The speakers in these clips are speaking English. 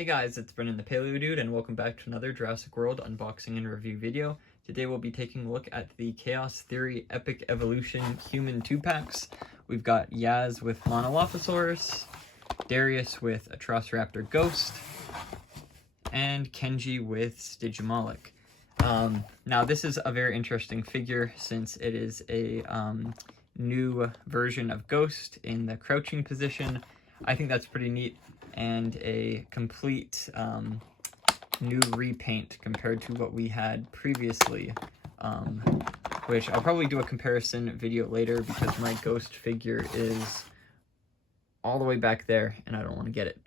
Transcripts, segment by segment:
Hey guys, it's Brendan the Paleo Dude, and welcome back to another Jurassic World unboxing and review video. Today we'll be taking a look at the Chaos Theory Epic Evolution Human 2-packs. We've got Yaz with Monolophosaurus, Darius with Atrociraptor Ghost, and Kenji with Stygimoloch. Now this is a very interesting figure since it is a new version of Ghost in the crouching position. I think that's pretty neat, and a complete new repaint compared to what we had previously, which I'll probably do a comparison video later because my Ghost figure is all the way back there and I don't want to get it.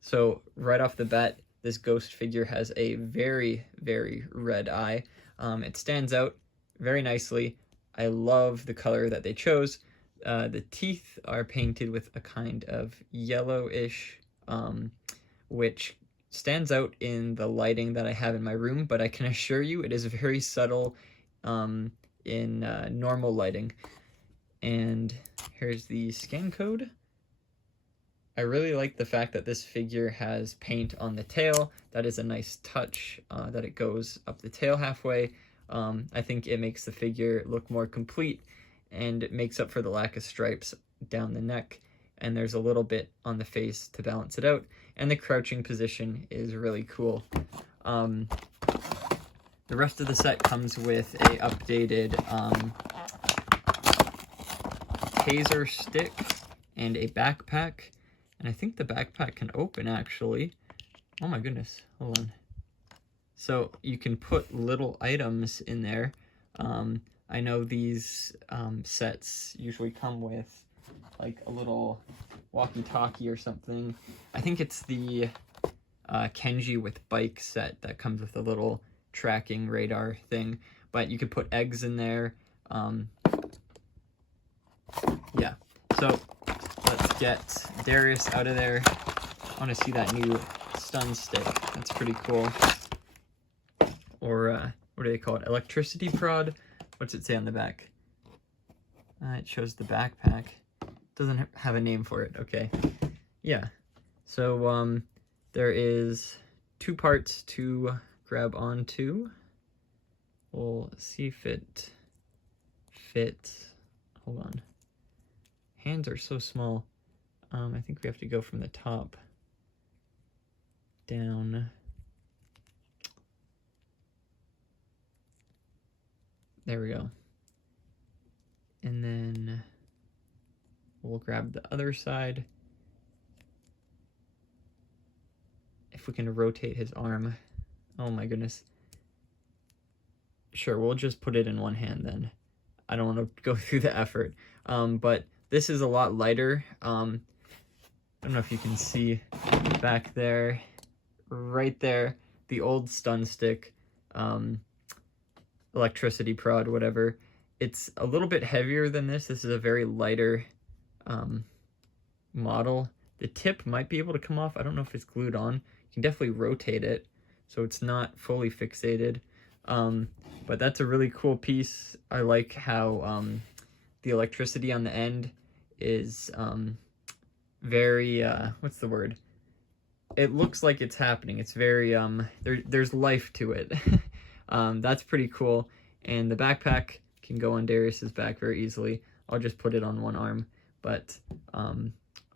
So right off the bat, this Ghost figure has a very, very red eye. It stands out very nicely. I love the color that they chose. The teeth are painted with a kind of yellowish, which stands out in the lighting that I have in my room, but I can assure you it is very subtle in normal lighting. And here's the scan code. I really like the fact that this figure has paint on the tail. That is a nice touch, that it goes up the tail halfway. I think it makes the figure look more complete, and it makes up for the lack of stripes down the neck, and there's a little bit on the face to balance it out, and the crouching position is really cool. The rest of the set comes with a updated taser stick and a backpack, and I think the backpack can open actually. Oh my goodness, hold on. So you can put little items in there. I know these sets usually come with like a little walkie-talkie or something. I think it's the Kenji with bike set that comes with a little tracking radar thing, but you could put eggs in there. Yeah, so let's get Darius out of there. I want to see that new stun stick. That's pretty cool. Or what do they call it? Electricity prod? What's it say on the back? It shows the backpack. Doesn't have a name for it. Okay. Yeah. So there is 2 parts to grab onto. We'll see if it fits. Hold on. Hands are so small. I think we have to go from the top down. There we go. And then we'll grab the other side. If we can rotate his arm. Oh my goodness. Sure, we'll just put it in one hand then. I don't want to go through the effort. But this is a lot lighter. I don't know if you can see back there. Right there. The old stun stick. Electricity prod, whatever. It's a little bit heavier than this. This is a very lighter model. The tip might be able to come off. I don't know if it's glued on. You can definitely rotate it so it's not fully fixated. But that's a really cool piece. I like how the electricity on the end is very, what's the word? It looks like it's happening. It's very, there's life to it. That's pretty cool, and the backpack can go on Darius's back very easily. I'll just put it on one arm, but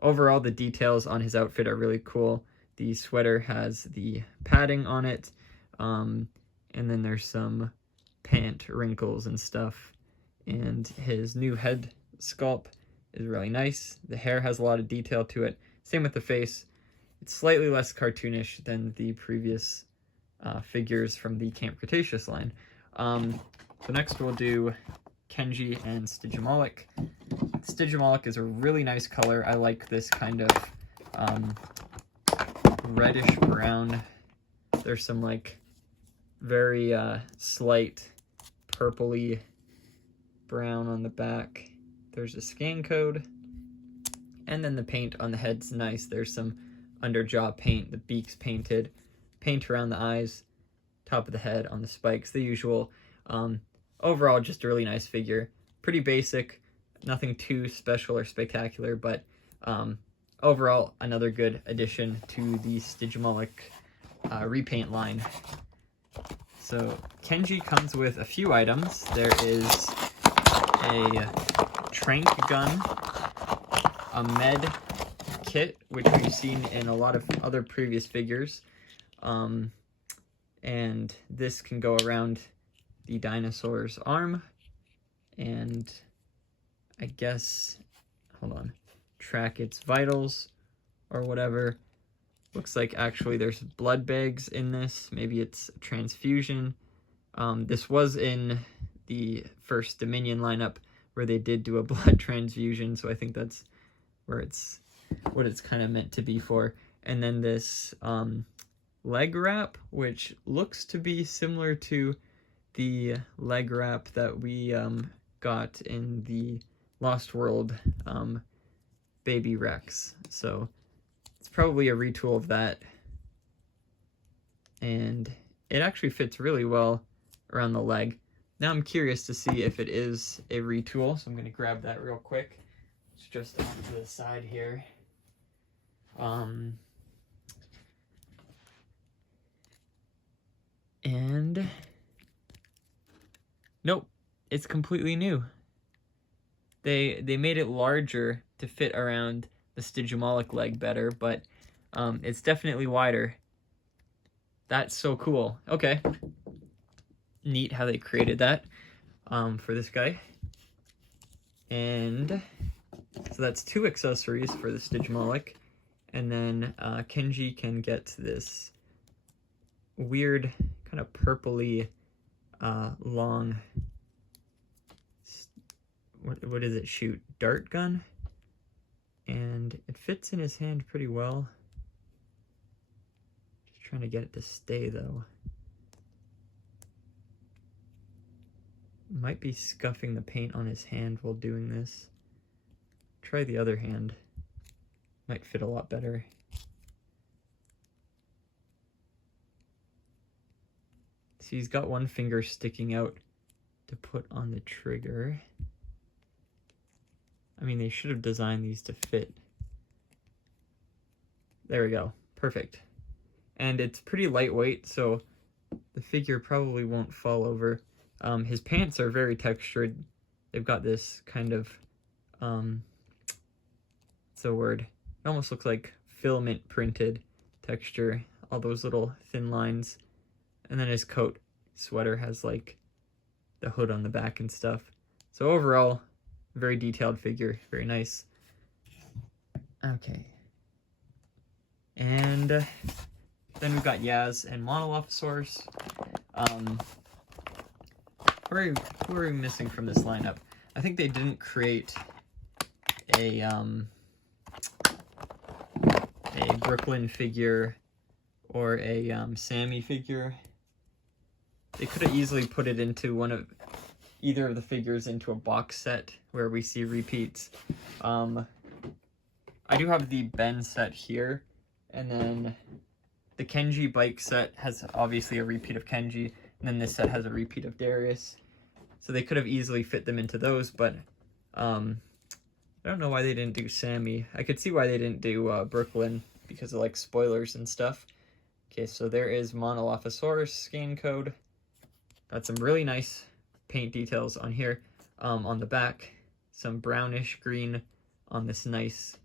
overall the details on his outfit are really cool. The sweater has the padding on it, and then there's some pant wrinkles and stuff, and his new head sculpt is really nice. The hair has a lot of detail to it. Same with the face. It's slightly less cartoonish than the previous figures from the Camp Cretaceous line. So next we'll do Kenji and Stygimoloch. Stygimoloch is a really nice color. I like this kind of reddish brown. There's some like very slight purpley brown on the back. There's a scan code, and then the paint on the head's nice. There's some underjaw paint, the beak's painted, paint around the eyes, top of the head, on the spikes, the usual. Overall, just a really nice figure. Pretty basic, nothing too special or spectacular, but overall, another good addition to the Stygimoloch repaint line. So Kenji comes with a few items. There is a trank gun, a med kit, which we've seen in a lot of other previous figures, and this can go around the dinosaur's arm, and I guess, hold on, track its vitals or whatever. Looks like actually there's blood bags in this. Maybe it's a transfusion. This was in the first Dominion lineup where they did do a blood transfusion, so I think that's where it's what it's kind of meant to be for. And then this leg wrap, which looks to be similar to the leg wrap that we got in the Lost World Baby Rex. So it's probably a retool of that. And it actually fits really well around the leg. Now I'm curious to see if it is a retool, so I'm going to grab that real quick. It's just onto the side here. And nope, it's completely new. They made it larger to fit around the Stygimoloch leg better, but it's definitely wider. That's so cool. Okay. Neat how they created that for this guy. And so that's 2 accessories for the Stygimoloch. And then Kenji can get this weird kind of purpley long, what does it shoot? Dart gun? And it fits in his hand pretty well. Just trying to get it to stay though. Might be scuffing the paint on his hand while doing this. Try the other hand. Might fit a lot better. See, he's got one finger sticking out to put on the trigger. I mean, they should have designed these to fit. There we go. Perfect. And it's pretty lightweight, so the figure probably won't fall over. His pants are very textured. They've got this kind of, what's the word? It almost looks like filament printed texture. All those little thin lines. And then his coat, sweater, has like the hood on the back and stuff. So overall, very detailed figure. Very nice. Okay. And then we've got Yaz and Monolophosaurus. Who are we missing from this lineup? I think they didn't create a Brooklyn figure or a Sammy figure. They could have easily put it into either of the figures into a box set where we see repeats. I do have the Ben set here, and then the Kenji bike set has obviously a repeat of Kenji, and then this set has a repeat of Darius. So they could have easily fit them into those, but I don't know why they didn't do Sammy. I could see why they didn't do Brooklyn, because of like spoilers and stuff. Okay, so there is Monolophosaurus scan code. Got some really nice paint details on here. On the back, some brownish green on this nice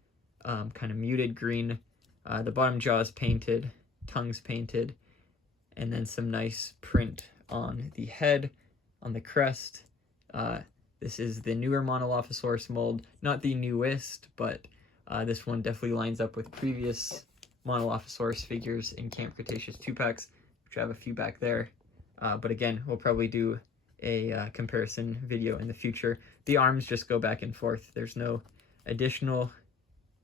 kind of muted green. The bottom jaw is painted, tongue's painted, and then some nice print on the head, on the crest. This is the newer Monolophosaurus mold. Not the newest, but this one definitely lines up with previous Monolophosaurus figures in Camp Cretaceous 2-packs, which I have a few back there. But again, we'll probably do a comparison video in the future. The arms just go back and forth. There's no additional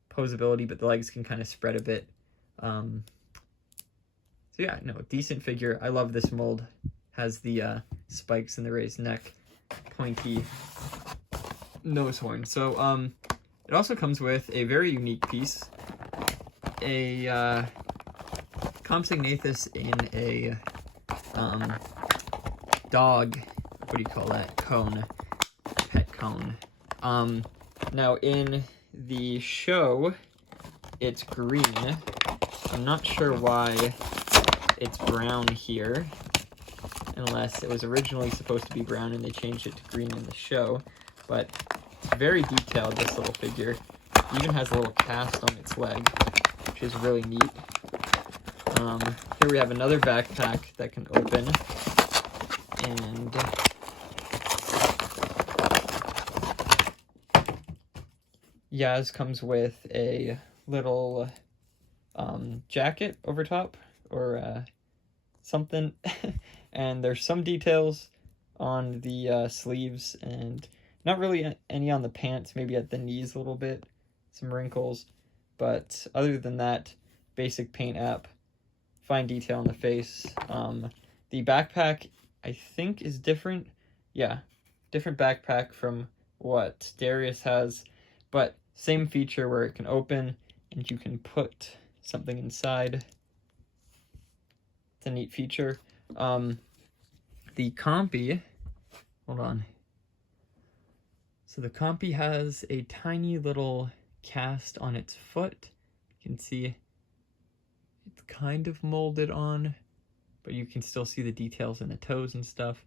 posability, but the legs can kind of spread a bit. So yeah, no, decent figure. I love this mold. Has the spikes in the raised neck, pointy nose horn. So it also comes with a very unique piece, a Compsognathus in a dog, what do you call that, cone, pet cone. Now in the show, it's green. I'm not sure why it's brown here, unless it was originally supposed to be brown and they changed it to green in the show. But it's very detailed, this little figure. It even has a little cast on its leg, which is really neat. Here we have another backpack that can open, and Yaz comes with a little jacket over top, or something, and there's some details on the sleeves, and not really any on the pants, maybe at the knees a little bit, some wrinkles, but other than that, basic paint app, fine detail on the face. The backpack, I think, is different. Yeah, different backpack from what Darius has, but same feature where it can open and you can put something inside. It's a neat feature. The compy, hold on. So the compy has a tiny little cast on its foot. You can see it's kind of molded on, but you can still see the details in the toes and stuff.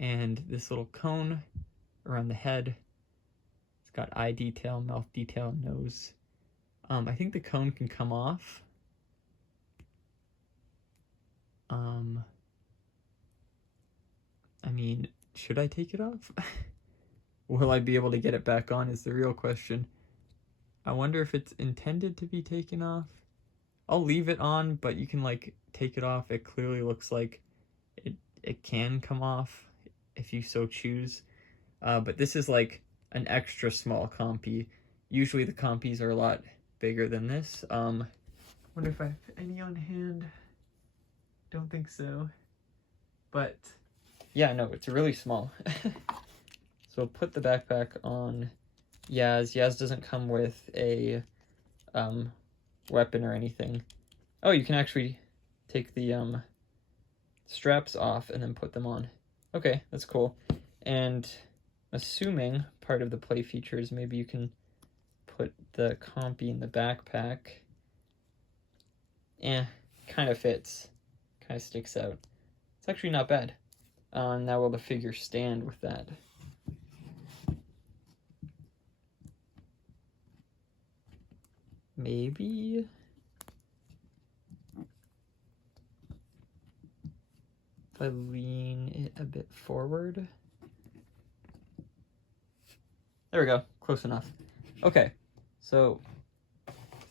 And this little cone around the head. It's got eye detail, mouth detail, nose. I think the cone can come off. I mean, should I take it off? Will I be able to get it back on is the real question. I wonder if it's intended to be taken off. I'll leave it on, but you can like take it off. It clearly looks like it can come off if you so choose. But this is like an extra small compy. Usually the compies are a lot bigger than this. Wonder if I have any on hand. Don't think so. But yeah, no, it's really small. So we'll put the backpack on Yaz. Yaz doesn't come with a weapon or anything. Oh, you can actually take the straps off and then put them on. Okay, that's cool. And assuming part of the play features, maybe you can put the compy in the backpack. Kind of fits. Kind of sticks out. It's actually not bad. Now will the figure stand with that? Maybe? If I lean it a bit forward. There we go, close enough. Okay, so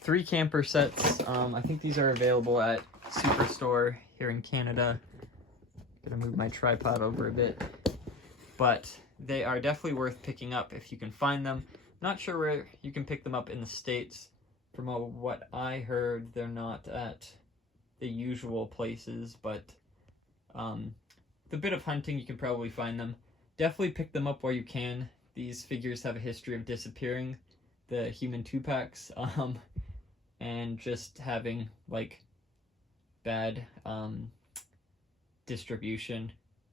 3 camper sets. I think these are available at Superstore here in Canada. Gonna move my tripod over a bit. But they are definitely worth picking up if you can find them. Not sure where you can pick them up in the States. From what I heard, they're not at the usual places, but with a bit of hunting, you can probably find them. Definitely pick them up where you can. These figures have a history of disappearing, the human 2-packs, and just having, like, bad distribution.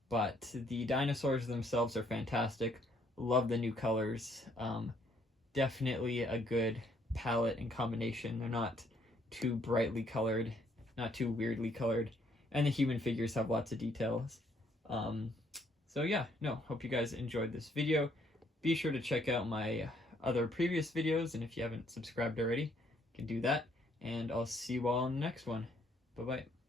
But the dinosaurs themselves are fantastic. Love the new colors. Definitely a good palette and combination. They're not too brightly colored, not too weirdly colored, and the human figures have lots of details. So yeah, no, hope you guys enjoyed this video. Be sure to check out my other previous videos, and if you haven't subscribed already, you can do that, and I'll see you all in the next one. Bye bye.